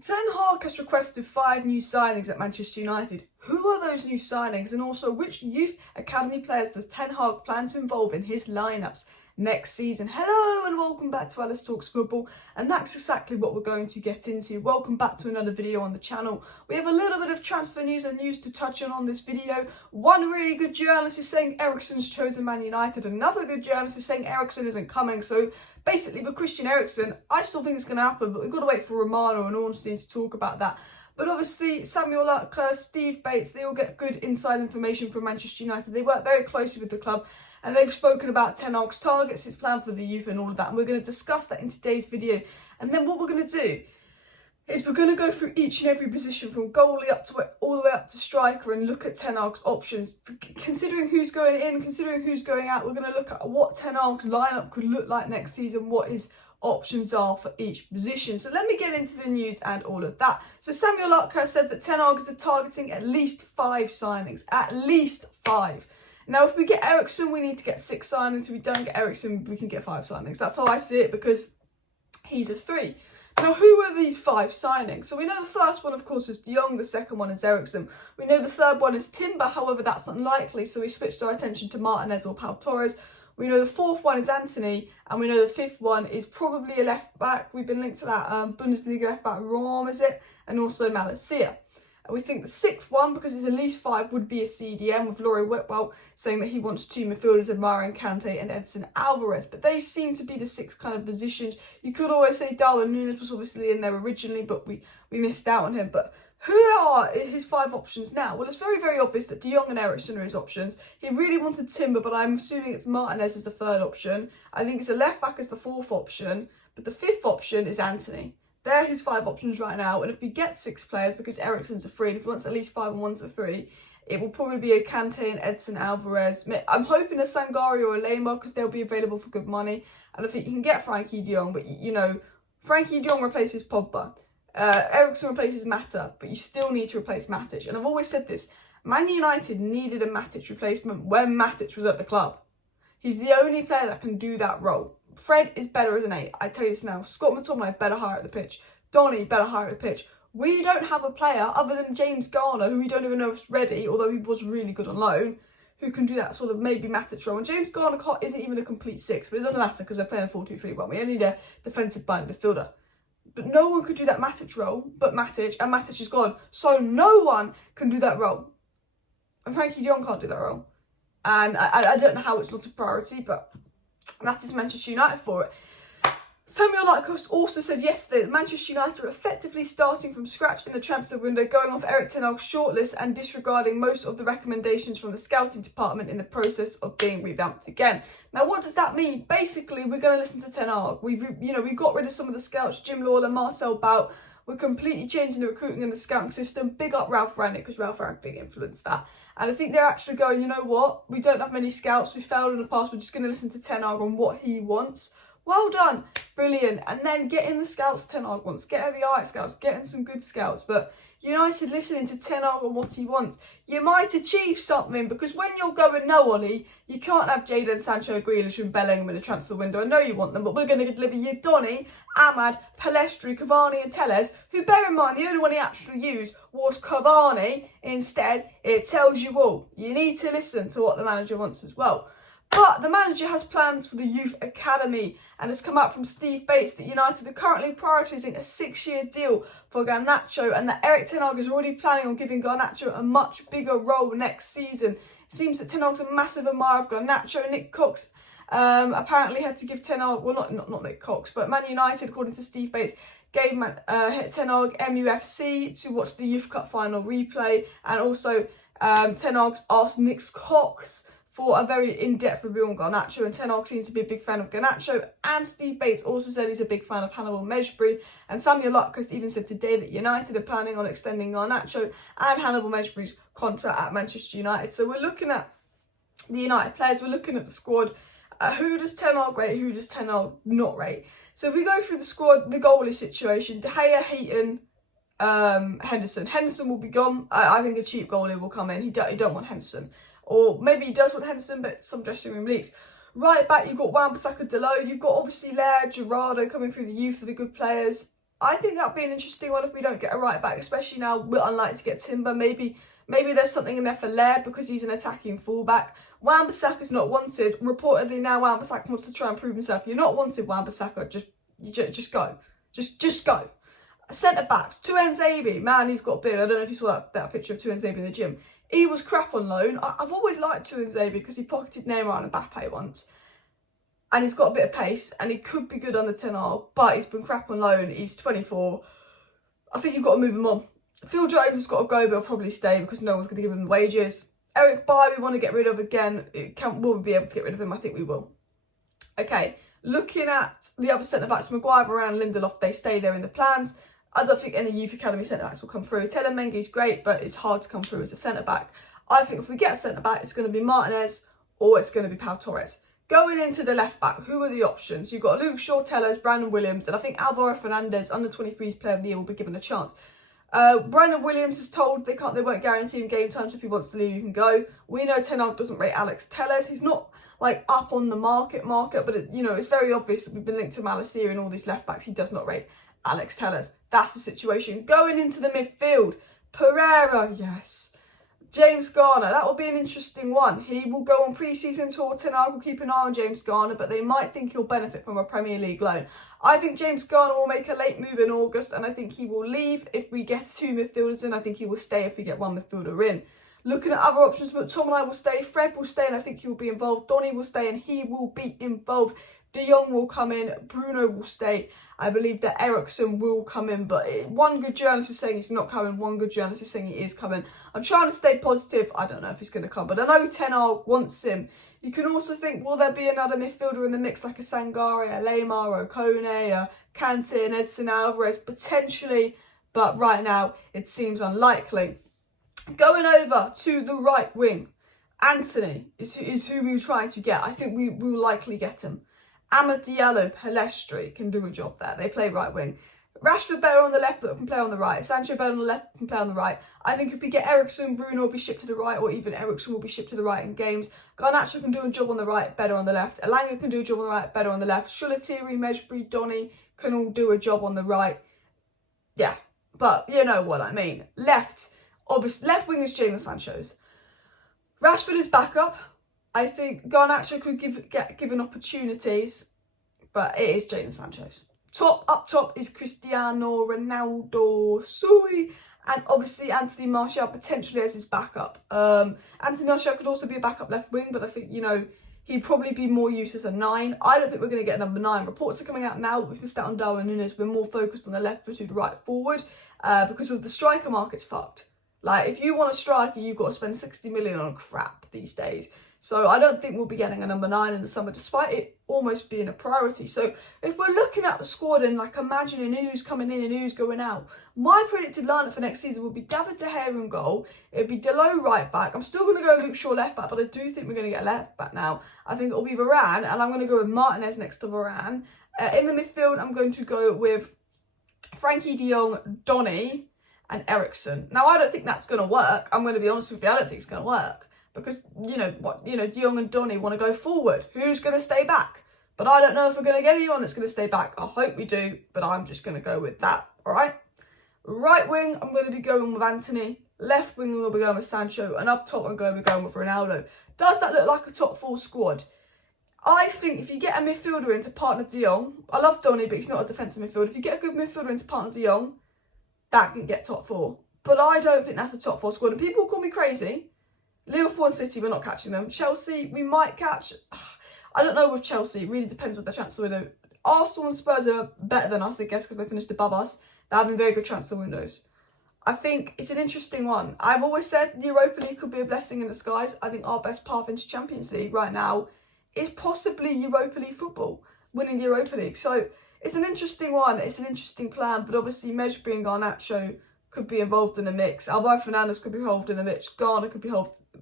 Ten Hag has requested 5 new signings at Manchester United. Who are those new signings, and also which youth academy players does Ten Hag plan to involve in his lineups next season? Hello and welcome back to Alice Talks Football, and that's exactly what we're going to get into. Welcome back to another video on the channel. We have a little bit of transfer news and news to touch on this video. One really good journalist is saying Eriksen's chosen Man United. Another good journalist is saying Eriksen isn't coming. So basically, with Christian Eriksen, I still think it's going to happen, but we've got to wait for Romano and Antony to talk about that. But obviously, Samuel Lucker, Steve Bates, they all get good inside information from Manchester United. They work very closely with the club, and they've spoken about Ten Hag's targets, his plan for the youth and all of that. And we're going to discuss that in today's video. And then what we're going to do is we're going to go through each and every position from goalie up to all the way up to striker and look at Ten Hag's options. Considering who's going in, considering who's going out, we're going to look at what Ten Hag's lineup could look like next season, what his options are for each position. So let me get into the news and all of that. So Samuel Lucker said that Ten Hag is targeting at least 5 signings. At least 5. Now, if we get Eriksen, we need to get 6 signings. If we don't get Eriksen, we can get 5 signings. That's how I see it, because he's a 3. Now, who are these 5 signings? So we know the first one, of course, is De Jong. The second one is Eriksen. We know the third one is Timber. However, that's unlikely. So we switched our attention to Martinez or Pau Torres. We know the fourth one is Antony. And we know the fifth one is probably a left back. We've been linked to that Bundesliga left back, Rom, is it? And also Malaysia. We think the 6th one, because it's at least 5, would be a CDM, with Laurie Whitwell saying that he wants 2 midfielders, Admiring Kante and Edson Alvarez. But they seem to be the 6 kind of positions. You could always say Darwin Núñez was obviously in there originally, but we missed out on him. But who are his 5 options now? Well, it's very, very obvious that De Jong and Eriksen are his options. He really wanted Timber, but I'm assuming it's Martinez as the 3rd option. I think it's a left back as the 4th option. But the 5th option is Antony. They're his 5 options right now, and if we get 6 players, because Eriksen's a 3, and if he wants at least 5 and one's a 3, it will probably be a Kante and Edson Alvarez. I'm hoping a Sangari or a Lema, because they'll be available for good money, and I think you can get Frenkie de Jong, but you know, Frenkie de Jong replaces Pogba, Eriksen replaces Mata, but you still need to replace Matic. And I've always said this, Man United needed a Matic replacement when Matic was at the club. He's the only player that can do that role. Fred is better as an 8. I tell you this now. Scott McTominay better higher at the pitch. Donny better higher at the pitch. We don't have a player other than James Garner, who we don't even know if is ready, although he was really good on loan, who can do that sort of maybe Matic role. And James Garner isn't even a complete 6, but it doesn't matter because they're playing a 4-2-3-1. We only need a defensive-minded midfielder. But no one could do that Matic role but Matic, and Matic is gone. So no one can do that role. And Frenkie de Jong can't do that role. And I don't know how it's not a priority, but that is Manchester United for it. Samuel Lucker also said yesterday that Manchester United are effectively starting from scratch in the transfer window, going off Erik Ten Hag's shortlist and disregarding most of the recommendations from the scouting department in the process of being revamped again. Now, what does that mean? Basically, we're going to listen to Ten Hag. We got rid of some of the scouts, Jim Lawler, Marcel Bout. We're completely changing the recruiting and the scouting system. Big up Ralph Rangnick, because Ralph Rangnick big influenced that. And I think they're actually going, you know what? We don't have many scouts. We failed in the past. We're just going to listen to Ten Hag on what he wants. Well done. Brilliant. And then get in the scouts Ten Hag wants. Get in the art scouts. Get in some good scouts. But United listening to Ten Hag on what he wants, you might achieve something, because when you're going no, Ollie, you can't have Jadon Sancho, Grealish and Bellingham in the transfer window. I know you want them, but we're going to deliver you Donny, Ahmad, Palestri, Cavani and Telles, who, bear in mind, the only one he actually used was Cavani instead. It tells you all. You need to listen to what the manager wants as well. But the manager has plans for the youth academy, and it's come out from Steve Bates that United are currently prioritising a 6-year deal for Garnacho, and that Erik Ten Hag is already planning on giving Garnacho a much bigger role next season. It seems that Ten Hag's a massive admirer of Garnacho. Nick Cox apparently had to give Ten Hag, well, not Nick Cox, but Man United, according to Steve Bates, gave Ten Hag MUFC to watch the Youth Cup final replay, and also Ten Hag's asked Nick Cox for a very in-depth review on Garnacho, and Ten Hag seems to be a big fan of Garnacho, and Steve Bates also said he's a big fan of Garnacho and Mejbri, and Samuel Lucker even said today that United are planning on extending Garnacho and Garnacho and Mejbri's contract at Manchester United. So we're looking at the United players, we're looking at the squad. Who does Ten Hag rate, who does Ten Hag not rate? So if we go through the squad, the goalie situation, De Gea, Heaton, Henderson. Henderson will be gone. I think a cheap goalie will come in. You don't want Henderson. Or maybe he does want Henderson, but some dressing room leaks. Right back, you've got Wan-Bissaka, Delo. You've got obviously Lair, Gerardo coming through the youth of the good players. I think that'd be an interesting one if we don't get a right back, especially now we're unlikely to get Timber. Maybe there's something in there for Laird because he's an attacking fullback. Wan-Bissaka's not wanted. Reportedly now Wan-Bissaka wants to try and prove himself. You're not wanted, Wan-Bissaka. Just go. Just go. Centre backs. Tuanzebe, man, he's got big. I don't know if you saw that picture of Tuanzebe in the gym. He was crap on loan. I've always liked Tuanzebe because he pocketed Neymar and Mbappe once. And he's got a bit of pace, and he could be good under Ten Hag, but he's been crap on loan. He's 24. I think you've got to move him on. Phil Jones has got to go, but he'll probably stay because no one's going to give him the wages. Eric Bailly we want to get rid of again. Will we be able to get rid of him? I think we will. Okay, looking at the other centre-backs, Maguire, Varane, Lindelof, they stay there in the plans. I don't think any youth academy centre-backs will come through. Telen Mengi's great, but it's hard to come through as a centre-back. I think if we get a centre-back, it's going to be Martinez or it's going to be Pau Torres. Going into the left back, who are the options? You've got Luke Shaw, Tellers, Brandon Williams, and I think Alvaro Fernandez, under 23s player of the year, will be given a chance. Brandon Williams is told they won't guarantee him game times. If he wants to leave, you can go. We know Ten Hag doesn't rate Alex Tellers. He's not like up on the market, but it's very obvious that we've been linked to Malacia and all these left backs. He does not rate Alex Tellers. That's the situation. Going into the midfield, Pereira, yes. James Garner, that will be an interesting one. He will go on pre-season tour. Ten Hag will keep an eye on James Garner, but they might think he'll benefit from a Premier League loan. I think James Garner will make a late move in August, and I think he will leave if we get 2 midfielders in. I think he will stay if we get 1 midfielder in. Looking at other options, but Tom and I will stay. Fred will stay, and I think he will be involved. Donny will stay, and he will be involved. De Jong will come in. Bruno will stay. I believe that Eriksen will come in, but one good journalist is saying he's not coming. One good journalist is saying he is coming. I'm trying to stay positive. I don't know if he's going to come, but I know Ten Hag wants him. You can also think, will there be another midfielder in the mix like a Sangare, a Lemar, a Kone, a Kante, and Edson Alvarez? Potentially, but right now it seems unlikely. Going over to the right wing, Antony is who we were trying to get. I think we will likely get him. Amad Diallo, Palestri can do a job there. They play right wing. Rashford better on the left, but can play on the right. Sancho better on the left, can play on the right. I think if we get Eriksen, Bruno will be shipped to the right, or even Eriksen will be shipped to the right in games. Garnacho can do a job on the right, better on the left. Elanga can do a job on the right, better on the left. Schulatiri, Mejbri, Donny can all do a job on the right. Yeah, but you know what I mean. Left, obviously, left wing is Jadon Sancho's. Rashford is backup. I think Garnacho could get given opportunities, but it is Jadon Sancho's. Up top is Cristiano Ronaldo, and obviously Anthony Martial potentially as his backup. Anthony Martial could also be a backup left wing, but I think, he'd probably be more used as a 9. I don't think we're going to get a number 9. Reports are coming out now that we've missed out on Darwin Núñez. We're more focused on the left-footed right forward because of the striker market's fucked. Like, if you want a striker, you've got to spend 60 million on crap these days. So I don't think we'll be getting a number 9 in the summer, despite it almost being a priority. So if we're looking at the squad and imagining who's coming in and who's going out, my predicted lineup for next season will be David De Gea in goal. It'll be Dalot right back. I'm still going to go Luke Shaw left back, but I do think we're going to get a left back now. I think it'll be Varane, and I'm going to go with Martinez next to Varane. In the midfield, I'm going to go with Frenkie de Jong, Donny, and Eriksen. Now, I don't think that's going to work. I'm going to be honest with you. I don't think it's going to work. Because, De Jong and Donny want to go forward. Who's going to stay back? But I don't know if we're going to get anyone that's going to stay back. I hope we do, but I'm just going to go with that, all right? Right wing, I'm going to be going with Antony. Left wing, we'll be going with Sancho. And up top, I'm going to be going with Ronaldo. Does that look like a top 4 squad? I think if you get a midfielder in to partner De Jong, I love Donny, but he's not a defensive midfielder. If you get a good midfielder in to partner De Jong, that can get top 4. But I don't think that's a top 4 squad. And people will call me crazy. Liverpool and City, we're not catching them. Chelsea, we might catch. I don't know with Chelsea. It really depends with the transfer window. Arsenal and Spurs are better than us, I guess, because they finished above us. They're having very good transfer windows. I think it's an interesting one. I've always said the Europa League could be a blessing in disguise. I think our best path into Champions League right now is possibly Europa League football, winning the Europa League. So it's an interesting one. It's an interesting plan. But obviously, Mejbri and Garnacho could be involved in the mix. Alvaro Fernandez could be involved in the mix. Garner could be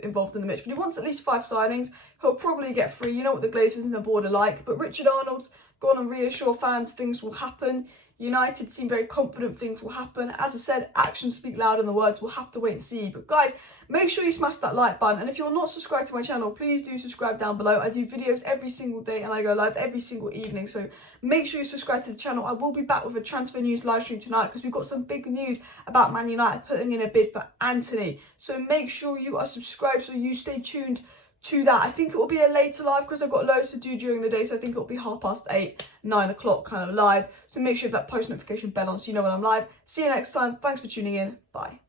involved in the mix. But he wants at least 5 signings. He'll probably get 3. You know what the Glazers and the board are like. But Richard Arnold's gone and reassure fans things will happen. United seem very confident things will happen. As I said, actions speak louder than the words. We'll have to wait and see. But guys, make sure you smash that like button. And if you're not subscribed to my channel, please do subscribe down below. I do videos every single day and I go live every single evening. So make sure you subscribe to the channel. I will be back with a transfer news live stream tonight because we've got some big news about Man United putting in a bid for Antony. So make sure you are subscribed so you stay tuned to that. I think it will be a later live because I've got loads to do during the day, so I think it will be 8:30, 9 o'clock kind of live. So make sure you have that post notification bell on so you know when I'm live. See you next time. Thanks for tuning in. Bye.